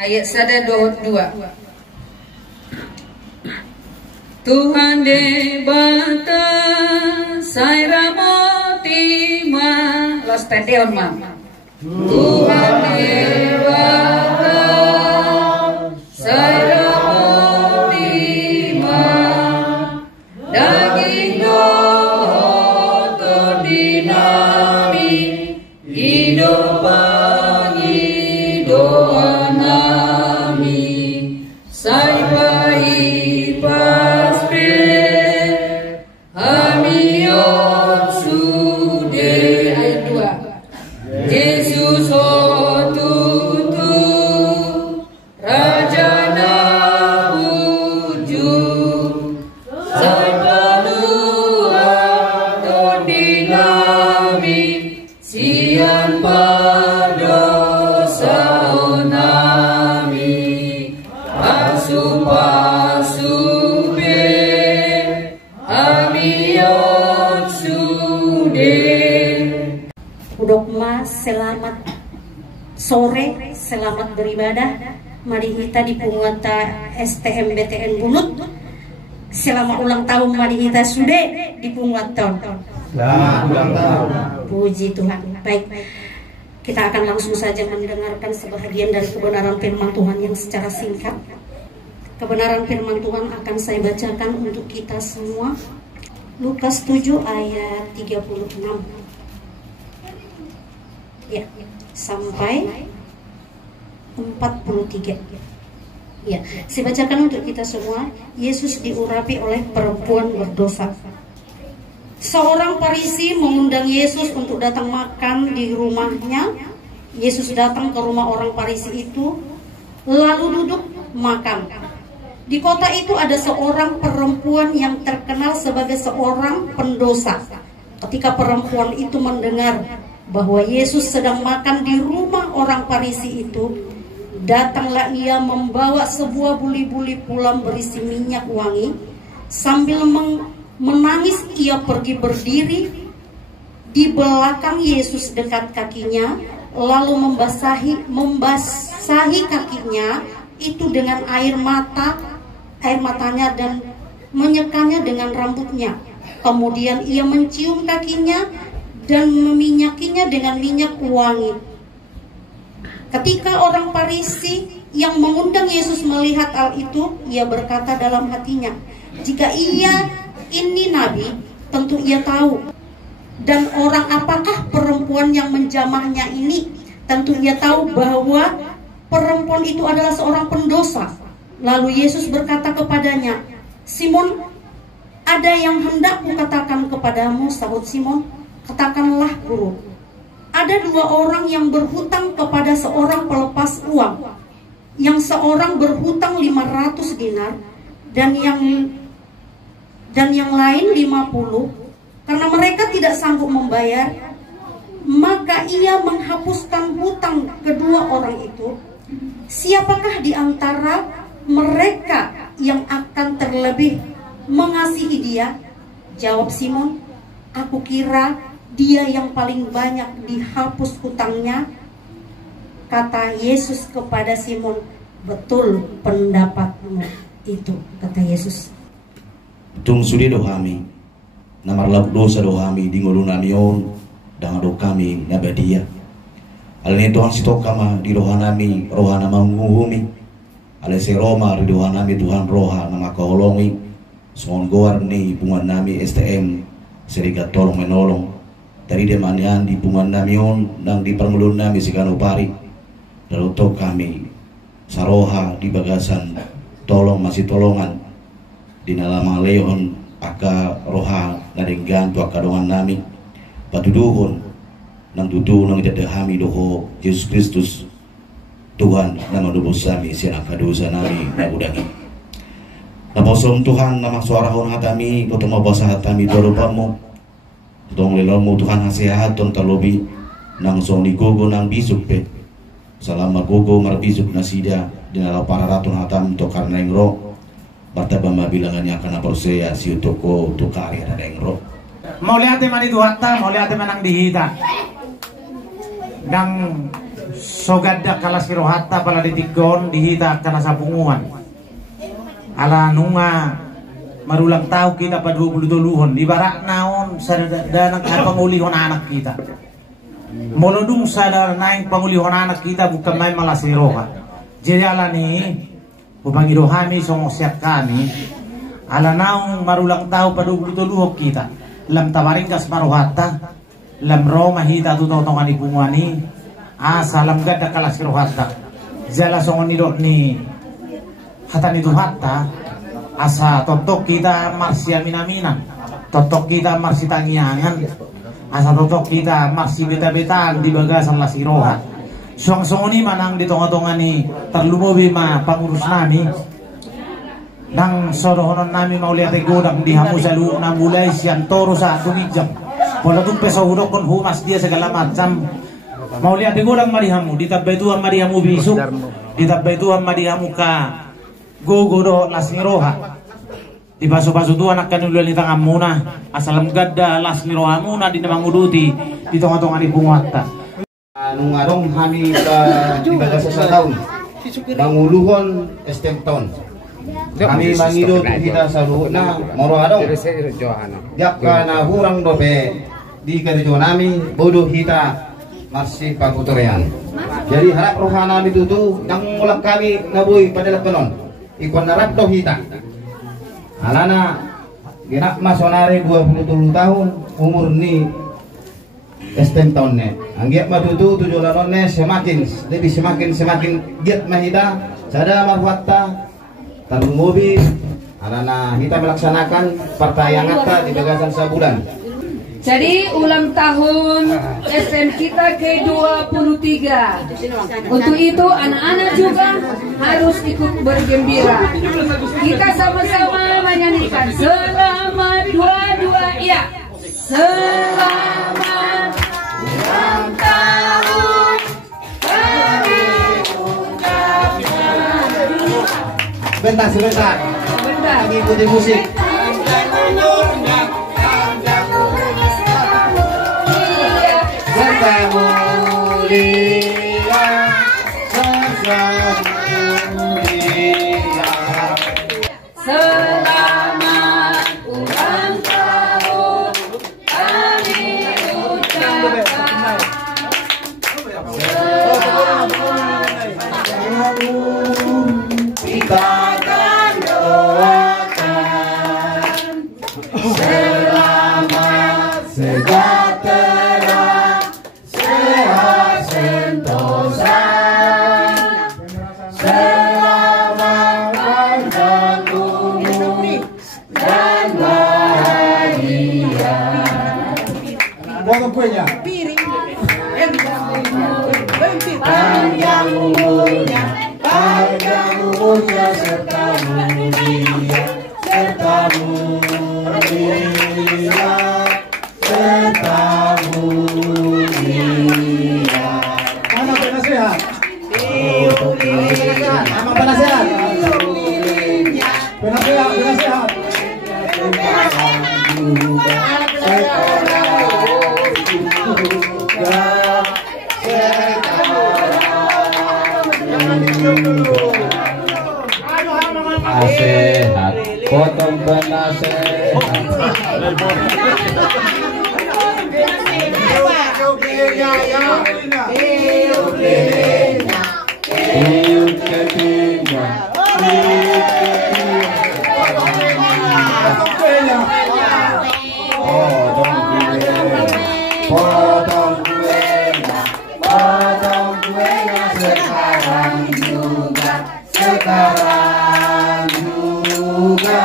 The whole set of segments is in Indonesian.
ayat 1-2. Tuhan debata saya motima los teteon mama. Tuhan debata saya motima daging doto dinami hidup pagi doa nami saya selamat sore, selamat beribadah. Mari kita di Punguata STM BTN Bunut. Selamat ulang tahun mari kita sudah di Punguata. Selamat ulang tahun. Puji Tuhan. Baik, kita akan langsung saja mendengarkan sebahagian dari kebenaran firman Tuhan yang secara singkat. Kebenaran firman Tuhan akan saya bacakan untuk kita semua. Lukas 7 ayat 36. Ya, sampai 43. Ya, saya bacakan untuk kita semua. Yesus diurapi oleh perempuan berdosa. Seorang Farisi mengundang Yesus untuk datang makan di rumahnya. Yesus datang ke rumah orang Farisi itu, lalu duduk makan. Di kota itu ada seorang perempuan yang terkenal sebagai seorang pendosa. Ketika perempuan itu mendengar bahwa Yesus sedang makan di rumah orang Farisi itu, datanglah ia membawa sebuah buli-buli pulam berisi minyak wangi. Sambil menangis ia pergi berdiri di belakang Yesus dekat kakinya, lalu membasahi kakinya itu dengan air matanya dan menyekanya dengan rambutnya. Kemudian ia mencium kakinya dan meminyakinya dengan minyak wangi. Ketika orang Farisi yang mengundang Yesus melihat hal itu, ia berkata dalam hatinya, jika ia ini nabi, tentu ia tahu. Dan orang apakah perempuan yang menjamahnya ini? Tentu ia tahu bahwa perempuan itu adalah seorang pendosa. Lalu Yesus berkata kepadanya, Simon, ada yang hendak kukatakan kepadamu, sahut Simon. Katakanlah guru. Ada dua orang yang berhutang kepada seorang pelepas uang. Yang seorang berhutang 500 dinar dan yang lain 50. Karena mereka tidak sanggup membayar, maka ia menghapuskan hutang kedua orang itu. Siapakah di antara mereka yang akan terlebih mengasihi dia? Jawab Simon, aku kira dia yang paling banyak dihapus hutangnya. Kata Yesus kepada Simon, betul pendapatmu itu, kata Yesus. Tung sudi do kami, namarlap dosa do kami, dingolo namion, dengan do kami nabadia. Alani Tuhan sito kama di rohanami, rohana manguhumi. Alasi Roma di rohanami Tuhan roha nama kaolongi. Songon goar ni bungan nami STM, serikat tolong menolong. Dari demanian di bungan namion nang di permelun nami sikanupari. Lalu to kami saroha di bagasan tolong masih tolongan di nalama leon aka roha nadenggan tu aka dongan nami patuduhon nang tutu nang idadahami doho Yesus Kristus Tuhan nama dubus sami siang kadosa nami nagudangi naposom Tuhan nama suarahon hatami potong mabasa hatami dorupamu potong lelormu Tuhan hasiahaton terlobi nang soni gogo nang bisuk pe salama gogo marbisuk nasida dinala para ratun hatam to karna engro bata bamba bilangannya kana persea si utoko to karya ada engro mau lihat mani duhatta mau lihat manang dihita dang Sogadda kala sirohatta pala ditigon dihita kana sapunguan. Ala nunga marulang tahu kita pa 22 ibarat naon sa danang pangulihon anak kita. Molodung sa naing pangulihon anak kita bukan may malasiroha. Jadi ala ni upangirohami songosiat kami ala naong marulang tahu pa 22 kita. Lam tawaringkas maruhata lam roma hita tutotongan ipungwani salam gada kalas kirohata jala songon ni hatan itu hatta asa totok kita marsi aminaminan totok kita marsi tangiangan asa totok kita marsi beta-betaan di bagasan lasiroha song-songoni manang di tonga-tonga ni terlumobi ma pangurus nami nang sodohonon nami mau lihat godang di hamu salu na mulai siang toro sa tunijam pola tuh peso hudokon humas dia segala macam mau lihat godang marihamu ditabay tuan marihamu bisuk ditabay tuan marihamu ka gogodo lasniroha di baso-baso tuan anak kanula ni tangan muna asalam gadda lasniroha muna di namang uduti di tonga-tonga di bungatta nung arong kami di bagasa sa taon manguluhon estemton kami mangidot kita sa na moro arong yak ka na hurang dobe di kerja nami bodoh kita masih pangkuturean. Jadi harap rohana itu tuh yang mulak kami ngaboy pada penon ikon narap do hita alana genak masonare 27 tahun umur ni estemton ne anggiat madudu 7 lanone semakin lebih semakin giat mahita sada marwata tanung mobil alana kita melaksanakan pertayaan di bagasan sebulan. Jadi ulang tahun SM kita ke-23. Untuk itu anak-anak juga harus ikut bergembira. Kita sama-sama menyanyikan selamat dua-dua ya. Selamat ulang tahun kami ucapkan. Sebentar. Kami ikuti musik. Selamat ulang tahun kami ucapkan. Kita akan doakan selamat sejahtera sehat sentosa selamat panjang umur dan bahagia. Potong kuenya. Panjang umurnya serta mulia serta mulia. Mama penasehat. Mama penasehat. Penasehat. Sehat, potong penasehat. Potong kuenya sekarang juga. Sekarang juga.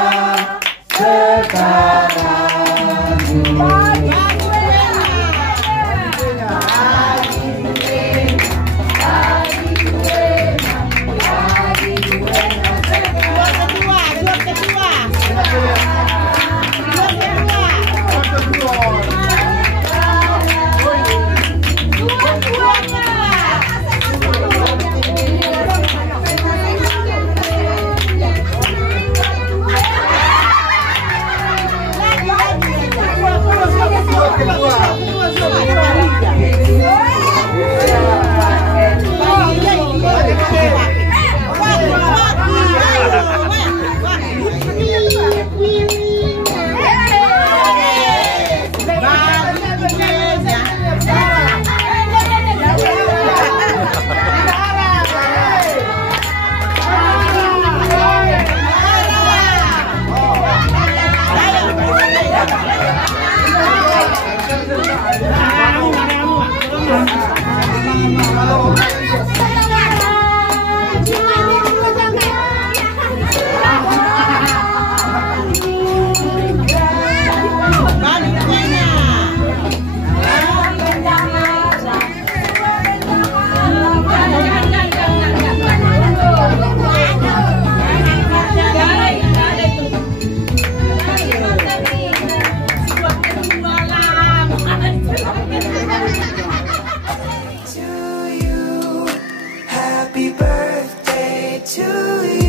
Happy birthday to you.